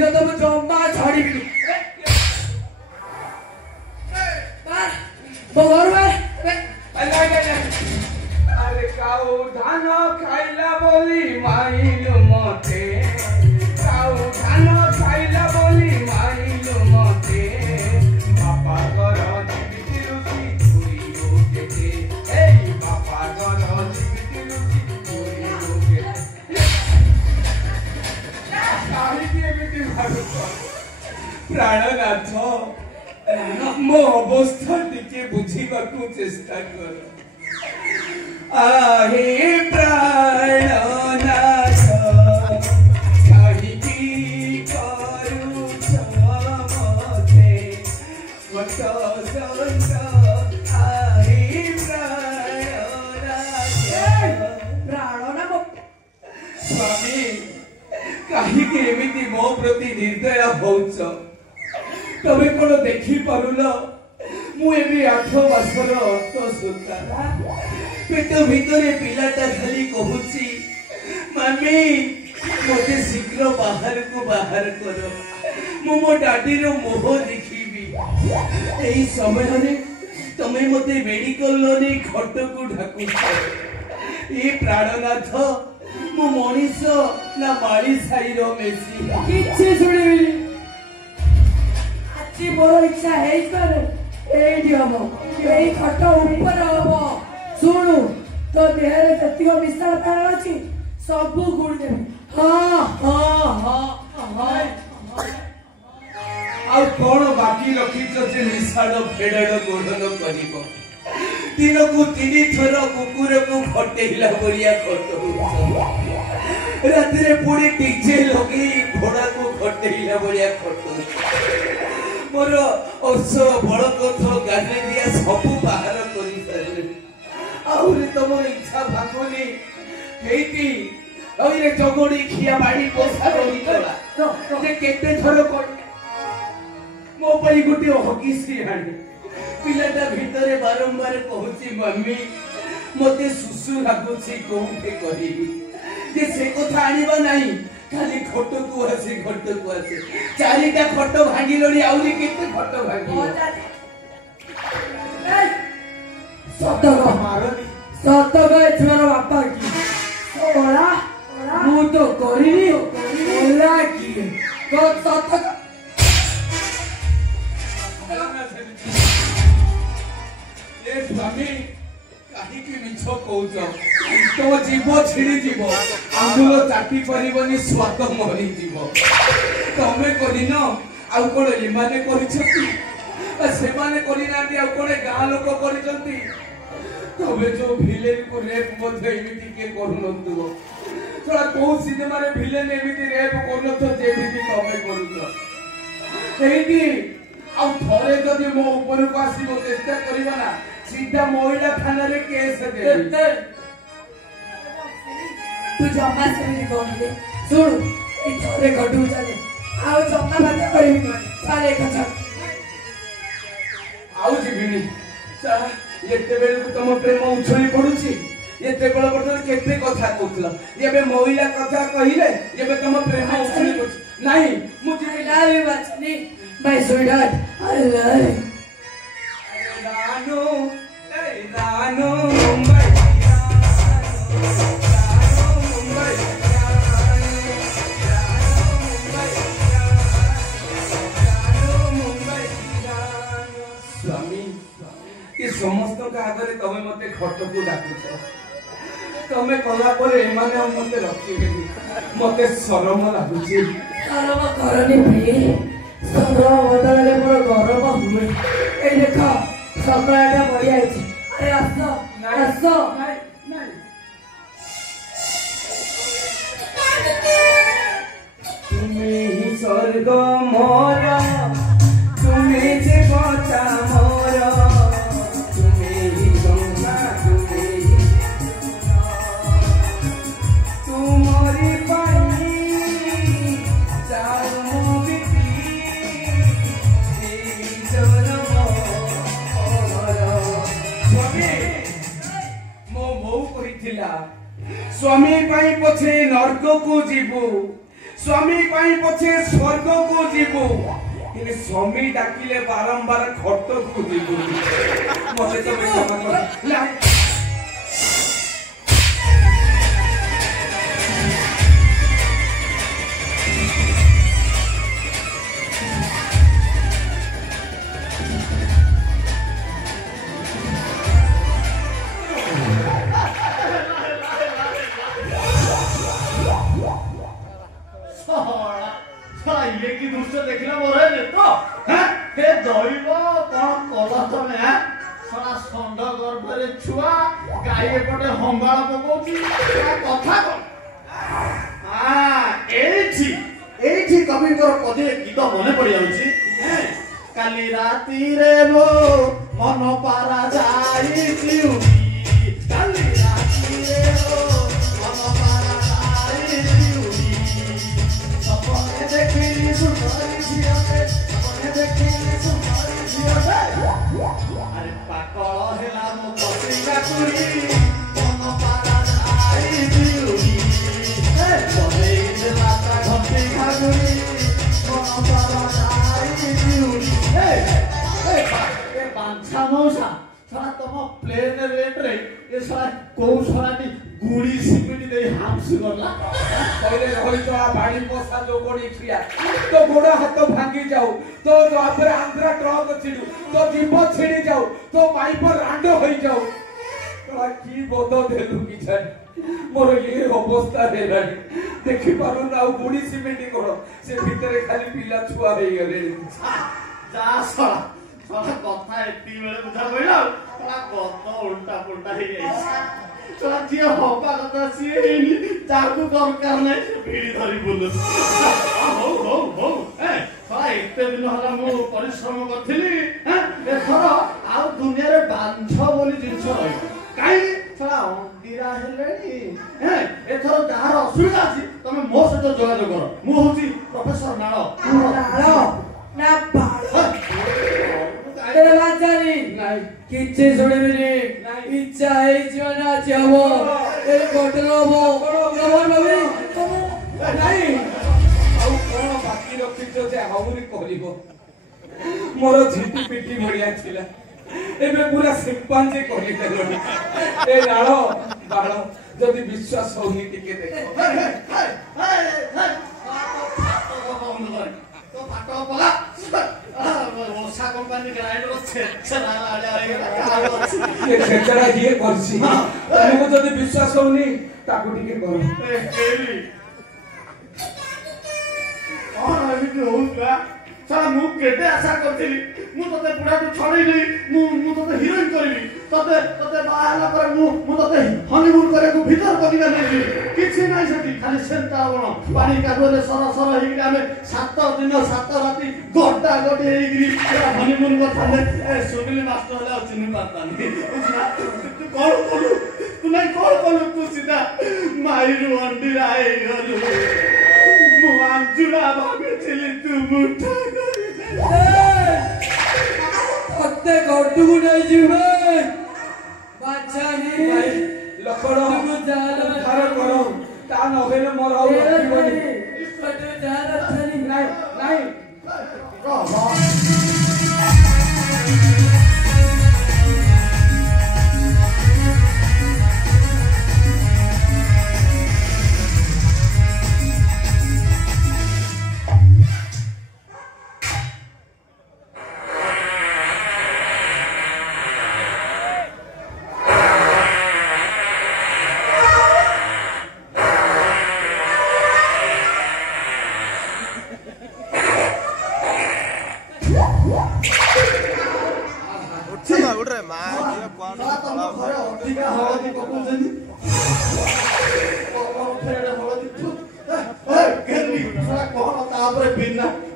दिल तो जमा छाड़ी अरे काऊ धान खाइला बोली माइलु मते काऊ धान खाइला बोली माइलु मते बापा घर जीवित रुचि चोरी हो केते ए बापा घर जीवित रुचि चोरी हो केते काहीकि एमिति भाबुछ प्राणनाथ मो अवस्था टिके बुझिबाकू चेष्टा कर आहे प्राणनाथ काहीकि करूछ मते स्वत संत आहे प्राणनाथ स्वामी काहीकि एमिति मो प्रति निर्दय होउछ तबे कोन देखि पारुल मु एबे 8 मासर तो सुता पेट भितरे पिलाटा खाली कहूची मामी मते शीघ्र बाहर को बाहर करो मु मो डाडी रो मोह देखिबी एई समय रे तमे मते मेडिकल रे खट को ढाकुछ ए प्राणनाथ मु मनीष ना माली साई रो मेसी किछि सुनिबी आछि मोर इच्छा हेइ कर एई हम एई खट ऊपर हबो सुनु तो देहरे जतिको विस्तार तार अछि सब गुण दे हां हां हां हां आ कोन बाकी रखिछ जे निसाड फेडड गोढन करिवो तीन को तीनी थर कुकुर को खटेइला बरिया खटो रात रे पुडी डीजे लगी घोड़ा को खटेइला बरिया खटो मोर ओस बळकथ गाने दिया सब बाहर करि सारे आउरे तम इच्छा भागोनी हेती आउरे जगोडी खिया बाडी पोसा रही तोला जे केते थर कोन मो पई गुटी हकीसी हाडी पिलाटा भितरे बारंबार कहूची मम्मी मते सुसु लागुची कोठे करिबी जे से कथा आनिबा नाही खाली खट को आसे चारिटा खट भांगिलोनी आउरी केते खट भांगी सतग मारनी सतग एथर बापा की ओला मु तो करिनी ओला की तो सतग ए स्वामी काहे की मिछ कहउछ तो जीव छिड़ी जीव आंगुल चाटी परिबनी स्वाद मरी जीव तमे करिन आ कोन इमाने करिछती से माने करि नांती आ कोन गां लोक करिसंती तबे जो विलेन को रेप मध्ये एमिति के करूनतु तोरा को सिनेमा रे विलेन एमिति रेप करनतो जेमिति तमे करूछ एइति आ थरे जदि मो ऊपर को आसीबो चेष्टा करिबा ना सीधा महिला थाना रे केस दे तू जमा से बोलले सुन ए थरे गडू चले आउ जमा बात करिबी चले कछ आउ जीविनी चा एते बेल को तम प्रेम उछली पडुची एते बेल बर्तन केते कथा कहतला एबे महिला कथा कहिले एबे तम प्रेम उछली पडुची नाही मु आई लव यू बचनी my sweetheart I love you Rano ए रानो मुंबई समस्त का आगे तमे मते खट को डाकुछ तमे कला परे माने मते रखिबेनी मते शरम लागुची शरम करनी प्रिय शरम बदलले मोर गरम हुए ए देखा सकाळटा बढिया अछि अरे आसो आसो तुमी ही स्वर्ग मोर तुमी जे बचा मोर स्वामी पाई पछे नरक को जीवु स्वामी पाई पछे स्वर्ग को जीवु हेले स्वामी डाकिले बारंबार खट को जीवु मते तो क्षमा कर ये की दृश्य देखला मोरे ने तो हैं हे दैव कोन कला तमे हैं सारा संड गर्भरे छुआ गाय पटे हंबाळ पकोची कथा कोन एठी कवि तोर पदे गीत मने पड़ी जाउची हैं काली राती रे मो मन पारा जाई चिउडी काली राती रे मो मन पारा जाई चिउडी सपने देखिली सुंदरी झियोटे सपने देखिली सुंदरी झियोटे अरे पाकळ हेला मो पत्रिका कुड़ी मन पारा जाई चिउडी ए बने देला ता घंटी खागुड़ी मन पारा जाई चिउडी ए बांछा मौसा सारा तम प्लेन रेट रे ए सारा कौशलाटी गुड़ी सिमिटी दे हामसी करला पहिले रही तो बाड़ी पोसा जो गोड़ी खिया तो गोड़ा हाथ भांगी जाऊ तो आपरे आंध्रा ट्रक छिड़ू तो जीव छिड़ी जाऊ तो माई पर रांडो होई जाऊ तोरा की बोध देलु की छन मोर ये अवस्था हेलानी देखि पारु ना गुड़ी सिमेंट करो से भीतर खाली पिला छुआ होई गले जा सारा सारा कथा एती बेले बुझा गइला सारा कथा उल्टा पुल्टा हे जाई सारा जे होबा कथा सिए हेनी ताकू दरकार नै से भीड़ी धरी बोलु हो ए सारा एते दिन हला मो परिश्रम करथिली हैं एथर आ दुनिया रे बांझ बोली जिंस रही काई सारा अंडीरा हेलेनी हैं एथर जहार असुविधा अछि तमे मो सहित जोगाजोग करो मु होची प्रोफेसर नाळो ना बाळ तेरे लाचानी नाही किच्छे सुनिबिनी इच्छा है जीवन आज हबो ए कोटरो हबो खबर भाबी नाही आउ कोन बाकी रखितो जे हाउरी करिवो मोर झिटी पिटी बढिया छिला एबे पूरा सिंपांजी कहि देलो ए नाळो बाळ जदी विश्वास होनी टिके देखो तो फाटो पला ओसा कंपनी ग्राइंडर छे चला आले ये खेचरा ये करसी तुमको जदी विश्वास होनी ताकू टिके करो ए केली और अभी तो होगा सारा मु केते आशा करथिली मु तते पुडा तो छड़ी नहीं मु तते हीरोइन करबी तते बाहला पर मु तते हनीमून करे को भीतर करिबा नहीं किछि नाही सकी खाली सेंता बण पानी कागरे सर सर हेगी आमे 7 दिन 7 राती गोटा गोटी हेगी हनीमून करथाले ए सोगली मास्टर हला चिनि पातानी तू कौन बोलू तू नहीं कौन बोलू तू सीधा माइरू अंडी राय गलू मु अंजुरा भागे चली तू मुठा कत्ते गड्डू नहीं जीवे बाचा ही भाई लखड़ो तू जाल थार करो ता न होले मोर आउ रखिबनी कटे जाल थनी नहीं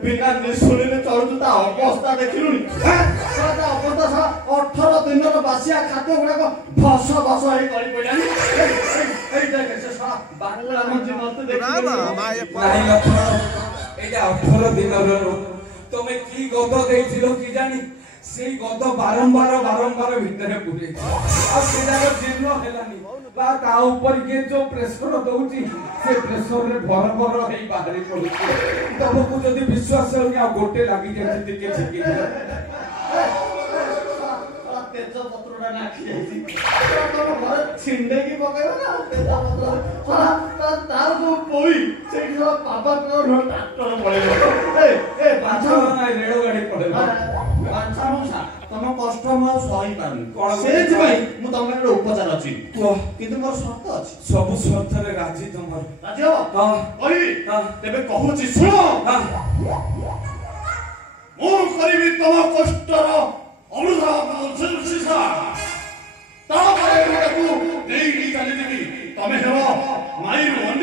बिना निशुलिने चलुतु ता अवस्था देखिलुनी सारा अवस्था 18 दिन बासिया खाद्य गुडाको भस भस हे गली पइलानी ए देख से सारा बांगला मंजी मते देखिलुनी नाही लखड़ो एटा 18 दिन रो तमे की गद देइथिलो की जानी ସେଇ ଗଦ ବାରମ୍ବାର ଭିତରେ ପୁରେ ଆଉ ସେଟାର ଜୀର୍ଣ୍ଣ ହେଲାନି ବା ତା ଉପରେ କିଏ ଯୋଉ ପ୍ରେସର ଦଉଛି ସେ ପ୍ରେସରରେ ଭର ହେଇ ବାହାରି ପଡୁଛି ତମକୁ ଯଦି ବିଶ୍ୱାସ ହଉନି ଆଉ ଗୋଟେ ଲାଗି ଯାଇଛି ଟିକେ ଛିକି ତେଜ ପତ୍ରଟା ନାଖି ଯାଇଛି ତମ ଘରେ ଛିଣ୍ଡେଇକି ପକେଇବ ନା ତେଜ ପତ୍ର ତାର ଯୋଉ ପୋଇ ସେଇଠି ବାବା ଟ୍ରାକ୍ଟର ପଳେଇବ ରେଳଗାଡି ପଳେଇବ ତମ କଷ୍ଟ ମୁଁ ଆଉ ସହି ପାରୁନି ସେଇଥିପାଇଁ ମୁଁ ତମ ପାଇଁ ଗୋଟେ ଉପଚାର ଅଛି କିନ୍ତୁ ମୋର ସର୍ତ୍ତ ଅଛି ସବୁ ସର୍ତ୍ତରେ ରାଜି ତମର ରାଜି ହବ କହିବି ତେବେ କହୁଛି ଶୁଣ ମୁଁ କରିବି ତମ କଷ୍ଟର ତାପରେ ଦେଇକି ଚାଲିଯିବି ତମେ ହେବ ମାଇରୁ